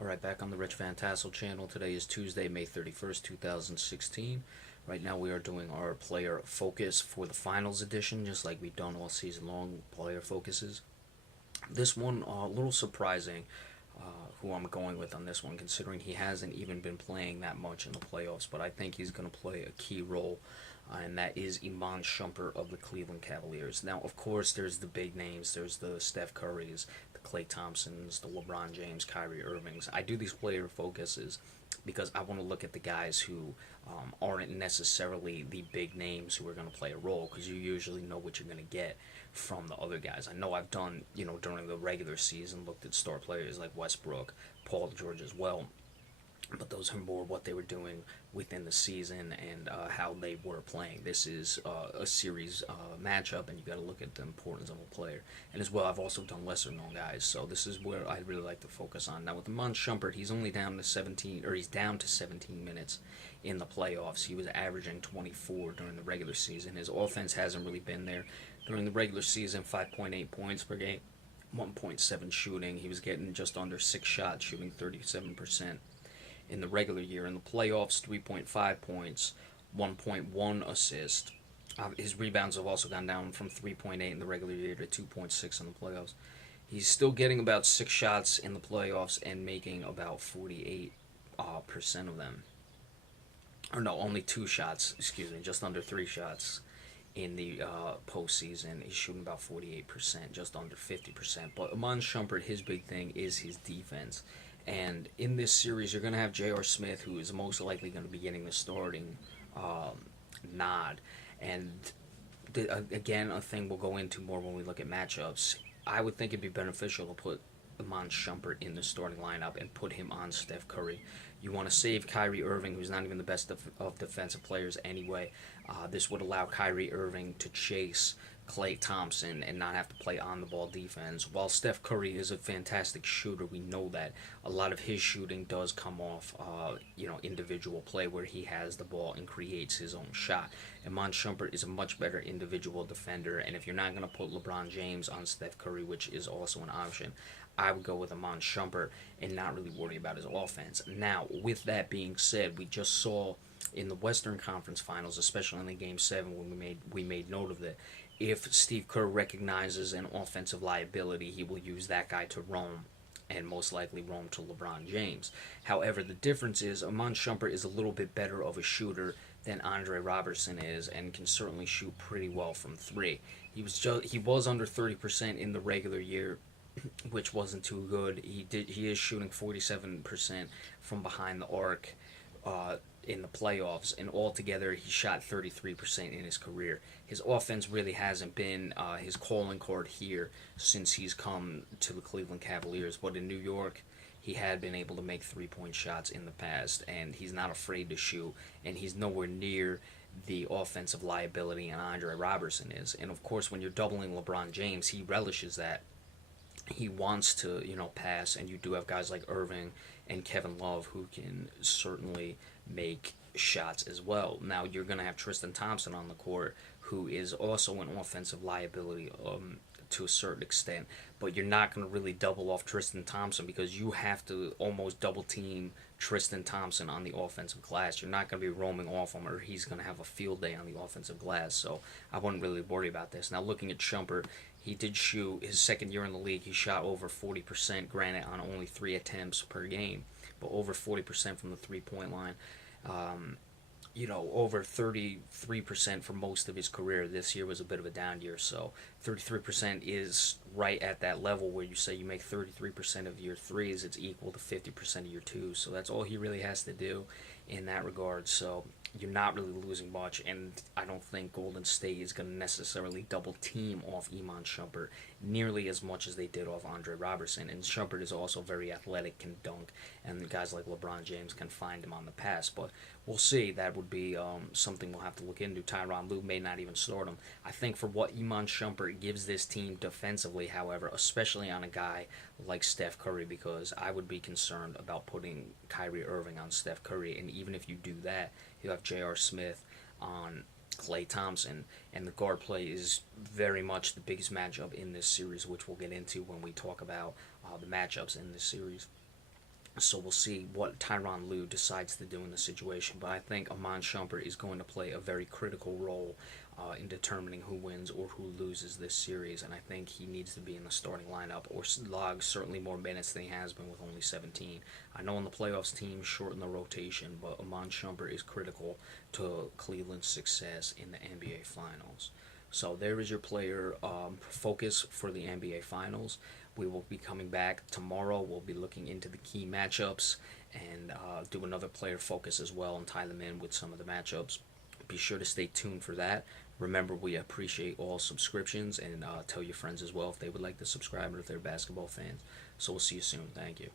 Alright, back on the Rich Van Tassel channel. Today is Tuesday, May 31st, 2016. Right now we are doing our player focus for the finals edition, just like we've done all season long, player focuses. This one, a little surprising, who I'm going with on this one, considering he hasn't even been playing that much in the playoffs, but I think he's going to play a key role, and that is Iman Shumpert of the Cleveland Cavaliers. Now, of course, there's the big names. There's the Steph Currys, the Klay Thompsons, the LeBron James, Kyrie Irvings. I do these player focuses because I want to look at the guys who aren't necessarily the big names who are going to play a role, because you usually know what you're going to get from the other guys. I know I've done, during the regular season, looked at star players like Westbrook, Paul George as well, but those are more what they were doing within the season and how they were playing. This is a series matchup, and you got to look at the importance of a player. And as well, I've also done lesser known guys, so this is where I really like to focus on. Now with Iman Shumpert, he's only down to 17, or he's down to 17 minutes in the playoffs. He was averaging 24 during the regular season. His offense hasn't really been there during the regular season. 5.8 points per game, 1.7 shooting. He was getting just under 6 shots, shooting 37% in the regular year. In the playoffs, 3.5 points, 1.1 assist. His rebounds have also gone down from 3.8 in the regular year to 2.6 in the playoffs. He's still getting about 6 shots in the playoffs and making about 48% of them. Or no, only 2 shots, excuse me, just under 3 shots in the postseason. He's shooting about 48%, just under 50%. But Iman Shumpert, his big thing is his defense. And in this series, you're going to have J.R. Smith, who is most likely going to be getting the starting nod. And again, a thing we'll go into more when we look at matchups. I would think it'd be beneficial to put Iman Shumpert in the starting lineup and put him on Steph Curry. You want to save Kyrie Irving, who's not even the best of defensive players anyway. This would allow Kyrie Irving to chase Klay Thompson and not have to play on the ball defense. While Steph Curry is a fantastic shooter, we know that a lot of his shooting does come off, individual play where he has the ball and creates his own shot. Iman Shumpert is a much better individual defender, and if you're not going to put LeBron James on Steph Curry, which is also an option, I would go with Iman Shumpert and not really worry about his offense. Now, with that being said, we just saw in the Western Conference Finals, especially in the Game 7 when we made note of it, if Steve Kerr recognizes an offensive liability, he will use that guy to roam, and most likely roam to LeBron James. However, the difference is Iman Shumpert is a little bit better of a shooter than Andre Robertson is, and can certainly shoot pretty well from 3. He was under 30% in the regular year, which wasn't too good. He is shooting 47% from behind the arc in the playoffs, and altogether he shot 33% in his career. His offense really hasn't been his calling card here since he's come to the Cleveland Cavaliers, but in New York he had been able to make 3-point shots in the past, and he's not afraid to shoot, and he's nowhere near the offensive liability and Andre Robertson is. And of course, when you're doubling LeBron James, he relishes that. He wants to, pass, and you do have guys like Irving and Kevin Love who can certainly make shots as well. Now you're going to have Tristan Thompson on the court, who is also an offensive liability to a certain extent, but you're not going to really double off Tristan Thompson because you have to almost double team Tristan Thompson on the offensive glass. You're not going to be roaming off him, or he's going to have a field day on the offensive glass. So I wouldn't really worry about this. Now looking at Shumpert, he did shoot his second year in the league. He shot over 40%, granted on only 3 attempts per game, but over 40% from the 3-point line. Over 33% for most of his career. This year was a bit of a down year, so 33% is right at that level where you say you make 33% of your threes, it's equal to 50% of your twos. So that's all he really has to do in that regard. So you're not really losing much, and I don't think Golden State is going to necessarily double team off Iman Shumpert nearly as much as they did off Andre Robertson. And Shumpert is also very athletic, can dunk, and guys like LeBron James can find him on the pass. But we'll see. That would be something we'll have to look into. Tyronn Lue may not even start him. I think for what Iman Shumpert gives this team defensively, however, especially on a guy like Steph Curry, because I would be concerned about putting Kyrie Irving on Steph Curry, and even if you do that, you have J.R. Smith on Klay Thompson, and the guard play is very much the biggest matchup in this series, which we'll get into when we talk about the matchups in this series. So we'll see what Tyronn Lue decides to do in the situation. But I think Iman Shumpert is going to play a very critical role in determining who wins or who loses this series. And I think he needs to be in the starting lineup or log certainly more minutes than he has been with only 17. I know in the playoffs teams shorten the rotation, but Iman Shumpert is critical to Cleveland's success in the NBA Finals. So there is your player focus for the NBA Finals. We will be coming back tomorrow. We'll be looking into the key matchups and do another player focus as well and tie them in with some of the matchups. Be sure to stay tuned for that. Remember, we appreciate all subscriptions, and tell your friends as well if they would like to subscribe or if they're basketball fans. So we'll see you soon. Thank you.